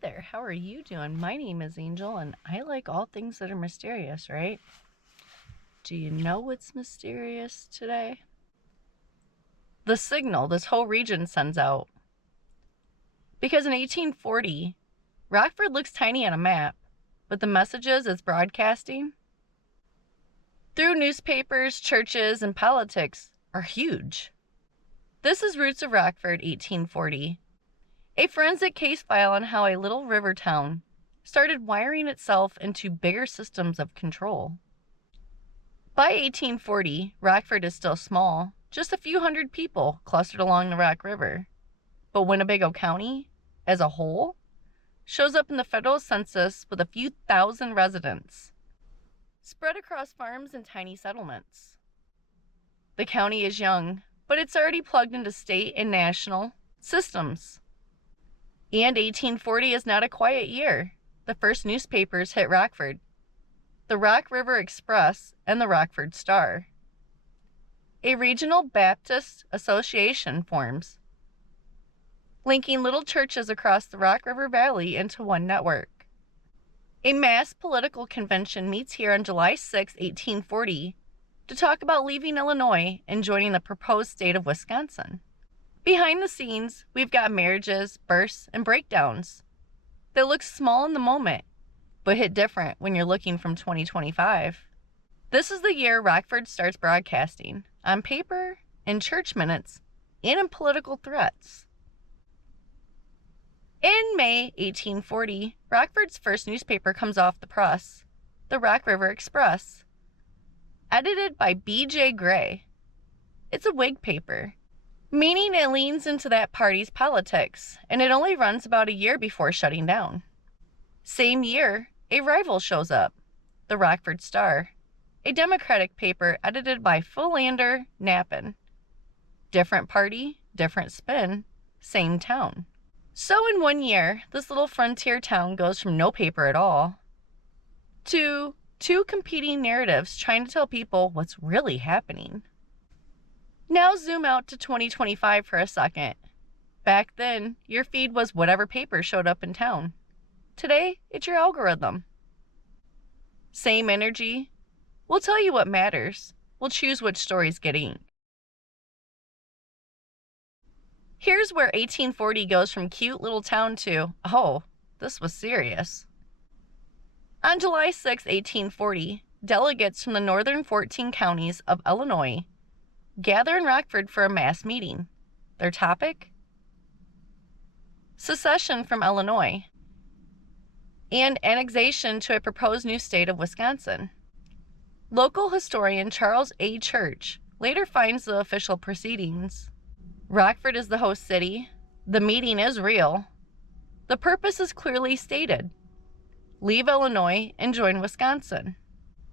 there, how are you doing? My name is Angel, and I like all things that are mysterious, right? Do you know what's mysterious today? The signal this whole region sends out. Because in 1840, Rockford looks tiny on a map, but the messages it's broadcasting through newspapers, churches, and politics are huge. This is Roots of Rockford, 1840. A forensic case file on how a little river town started wiring itself into bigger systems of control. By 1840, Rockford is still small, just a few hundred people clustered along the Rock River. But Winnebago County, as a whole, shows up in the federal census with a few thousand residents, spread across farms and tiny settlements. The county is young, but it's already plugged into state and national systems. And 1840 is not a quiet year. The first newspapers hit Rockford: the Rock River Express and the Rockford Star. A regional Baptist association forms, linking little churches across the Rock River Valley into one network. A mass political convention meets here on July 6, 1840, to talk about leaving Illinois and joining the proposed state of Wisconsin. Behind the scenes, we've got marriages, births, and breakdowns that look small in the moment, but hit different when you're looking from 2025. This is the year Rockford starts broadcasting, on paper, in church minutes, and in political threats. In May 1840, Rockford's first newspaper comes off the press, the Rock River Express, edited by B.J. Gray. It's a Whig paper, meaning it leans into that party's politics, and it only runs about a year before shutting down. Same year, a rival shows up, the Rockford Star, a Democratic paper edited by Philander Knappen. Different party, different spin, same town. So in 1 year, this little frontier town goes from no paper at all to two competing narratives trying to tell people what's really happening. Now zoom out to 2025 for a second. Back then, your feed was whatever paper showed up in town. Today, it's your algorithm. Same energy. We'll tell you what matters. We'll choose which stories get inked. Here's where 1840 goes from cute little town to, oh, this was serious. On July 6, 1840, delegates from the northern 14 counties of Illinois gather in Rockford for a mass meeting. Their topic? Secession from Illinois and annexation to a proposed new state of Wisconsin. Local historian Charles A. Church later finds the official proceedings. Rockford is the host city. The meeting is real. The purpose is clearly stated: leave Illinois and join Wisconsin.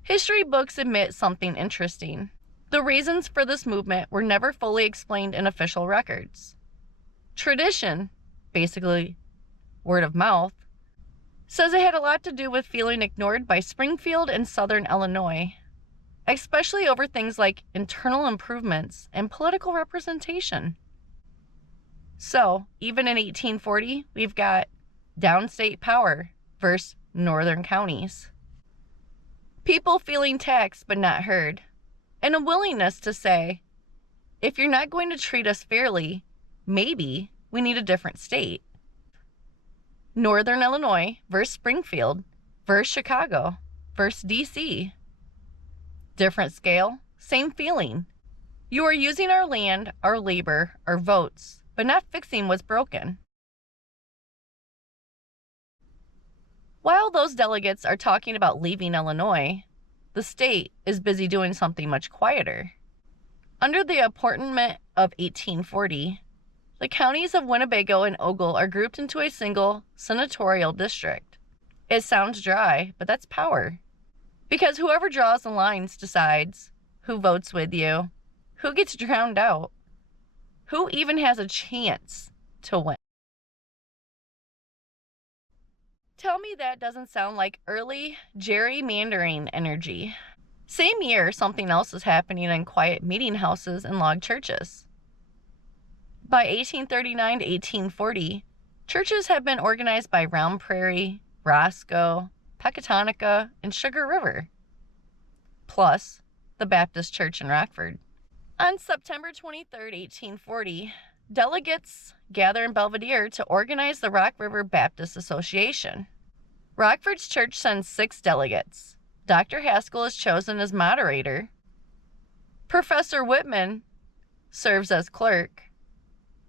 History books admit something interesting. The reasons for this movement were never fully explained in official records. Tradition, basically word of mouth, says it had a lot to do with feeling ignored by Springfield and Southern Illinois, especially over things like internal improvements and political representation. So, even in 1840, we've got downstate power versus northern counties. People feeling taxed but not heard, and a willingness to say, if you're not going to treat us fairly, maybe we need a different state. Northern Illinois versus Springfield versus Chicago versus D.C. Different scale, same feeling. You are using our land, our labor, our votes, but not fixing what's broken. While those delegates are talking about leaving Illinois, the state is busy doing something much quieter. Under the apportionment of 1840, the counties of Winnebago and Ogle are grouped into a single senatorial district. It sounds dry, but that's power. Because whoever draws the lines decides who votes with you, who gets drowned out, who even has a chance to win. Tell me that doesn't sound like early gerrymandering energy. Same year, something else is happening in quiet meeting houses and log churches. By 1839 to 1840, Churches have been organized by Round Prairie, Roscoe, Pecatonica, and Sugar River, plus the Baptist Church in Rockford. On September 23, 1840, delegates gather in Belvedere to organize the Rock River Baptist Association. Rockford's church sends 6 delegates. Dr. Haskell is chosen as moderator. Professor Whitman serves as clerk.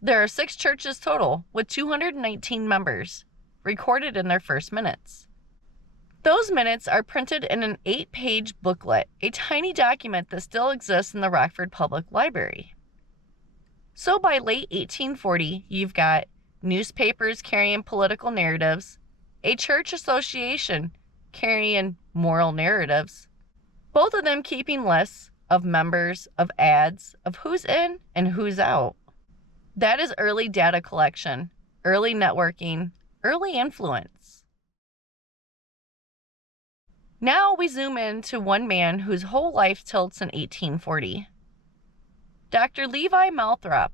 There are 6 churches total, with 219 members, recorded in their first minutes. Those minutes are printed in an 8-page booklet, a tiny document that still exists in the Rockford Public Library. So by late 1840, you've got newspapers carrying political narratives, a church association carrying moral narratives, both of them keeping lists of members, of ads, of who's in and who's out. That is early data collection, early networking, early influence. Now we zoom in to one man whose whole life tilts in 1840. Dr. Levi Moulthrop,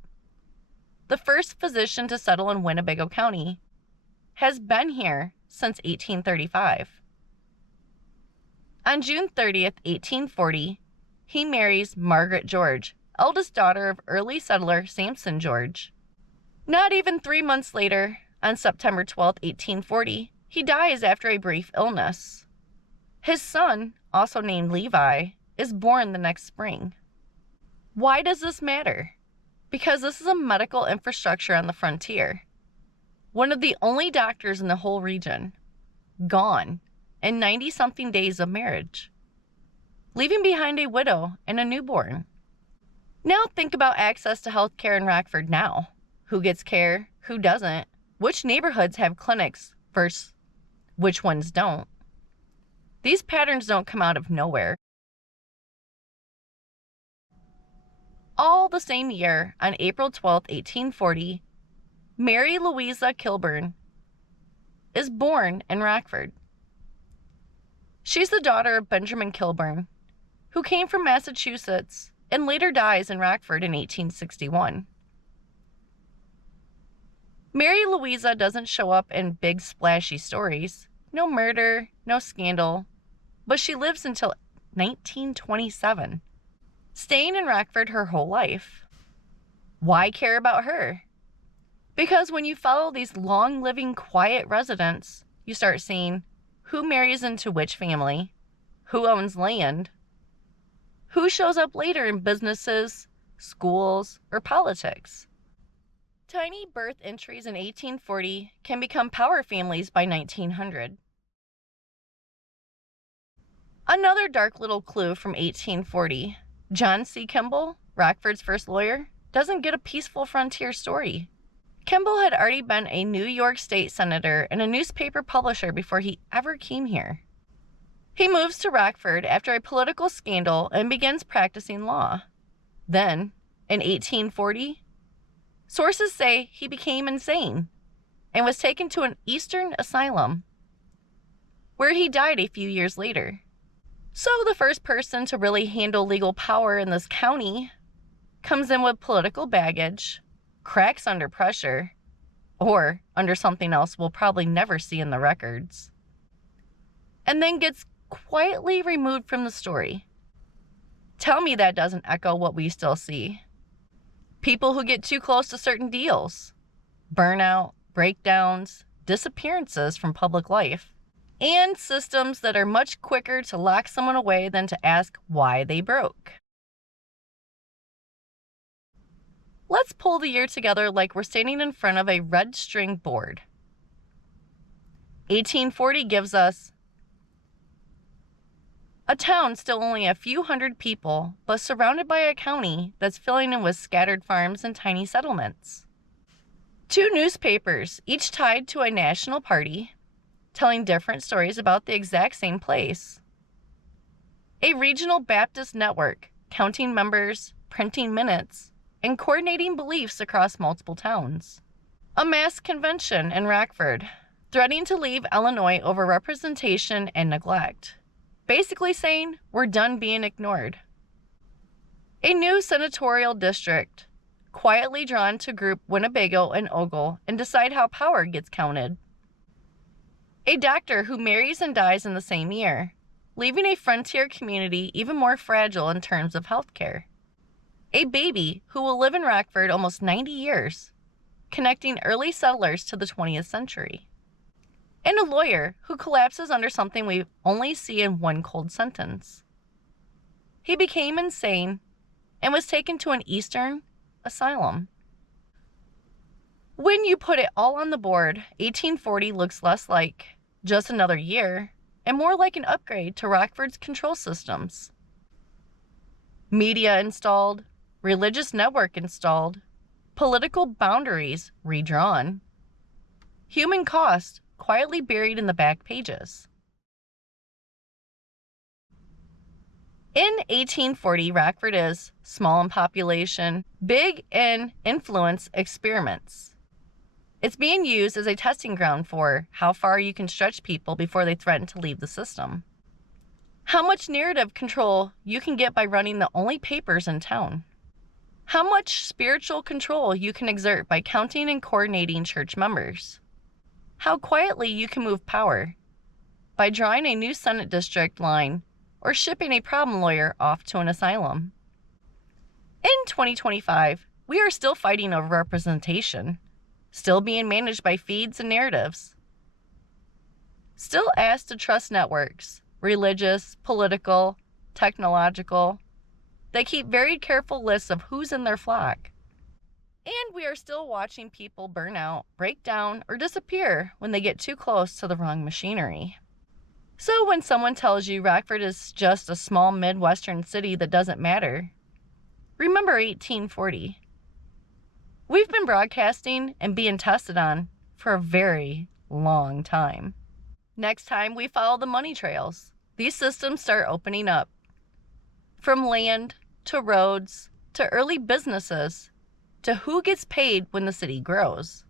the first physician to settle in Winnebago County, has been here since 1835. On June 30th, 1840, he marries Margaret George, eldest daughter of early settler Samson George. Not even 3 months later, on September 12, 1840, he dies after a brief illness. His son, also named Levi, is born the next spring. Why does this matter? Because this is a medical infrastructure on the frontier. One of the only doctors in the whole region, gone in 90-something days of marriage, leaving behind a widow and a newborn. Now think about access to health care in Rockford now. Who gets care? Who doesn't? Which neighborhoods have clinics versus which ones don't? These patterns don't come out of nowhere. All the same year, on April 12, 1840, Mary Louisa Kilburn is born in Rockford. She's the daughter of Benjamin Kilburn, who came from Massachusetts and later dies in Rockford in 1861. Mary Louisa doesn't show up in big splashy stories. No murder, no scandal, but she lives until 1927, staying in Rockford her whole life. Why care about her? Because when you follow these long-living, quiet residents, you start seeing who marries into which family, who owns land, who shows up later in businesses, schools, or politics. Tiny birth entries in 1840 can become power families by 1900. Another dark little clue from 1840, John C. Kemble, Rockford's first lawyer, doesn't get a peaceful frontier story. Kemble had already been a New York State senator and a newspaper publisher before he ever came here. He moves to Rockford after a political scandal and begins practicing law. Then, in 1840, sources say he became insane and was taken to an Eastern asylum, where he died a few years later. So the first person to really handle legal power in this county comes in with political baggage, cracks under pressure, or under something else we'll probably never see in the records, and then gets quietly removed from the story. Tell me that doesn't echo what we still see. People who get too close to certain deals, burnout, breakdowns, disappearances from public life, and systems that are much quicker to lock someone away than to ask why they broke. Let's pull the year together like we're standing in front of a red string board. 1840 gives us a town still only a few hundred people, but surrounded by a county that's filling in with scattered farms and tiny settlements. 2 newspapers, each tied to a national party, telling different stories about the exact same place. A regional Baptist network, counting members, printing minutes, and coordinating beliefs across multiple towns. A mass convention in Rockford, threatening to leave Illinois over representation and neglect. Basically saying, we're done being ignored. A new senatorial district, quietly drawn to group Winnebago and Ogle and decide how power gets counted. A doctor who marries and dies in the same year, leaving a frontier community even more fragile in terms of healthcare. A baby who will live in Rockford almost 90 years, connecting early settlers to the 20th century. And a lawyer who collapses under something we only see in one cold sentence. He became insane and was taken to an Eastern asylum. When you put it all on the board, 1840 looks less like just another year and more like an upgrade to Rockford's control systems. Media installed, religious network installed, political boundaries redrawn, human cost quietly buried in the back pages. In 1840, Rockford is small in population, big in influence experiments. It's being used as a testing ground for how far you can stretch people before they threaten to leave the system. How much narrative control you can get by running the only papers in town. How much spiritual control you can exert by counting and coordinating church members. How quietly you can move power by drawing a new Senate district line or shipping a problem lawyer off to an asylum. In 2025, we are still fighting over representation, still being managed by feeds and narratives, still asked to trust networks, religious, political, technological. They keep very careful lists of who's in their flock. And we are still watching people burn out, break down, or disappear when they get too close to the wrong machinery. So when someone tells you Rockford is just a small Midwestern city that doesn't matter, remember 1840. We've been broadcasting and being tested on for a very long time. Next time we follow the money trails, these systems start opening up. From land to roads to early businesses to who gets paid when the city grows.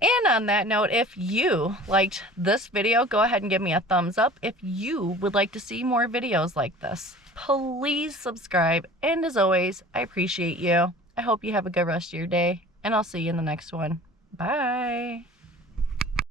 And on that note, if you liked this video, go ahead and give me a thumbs up. If you would like to see more videos like this, please subscribe. And as always, I appreciate you. I hope you have a good rest of your day, and I'll see you in the next one. Bye.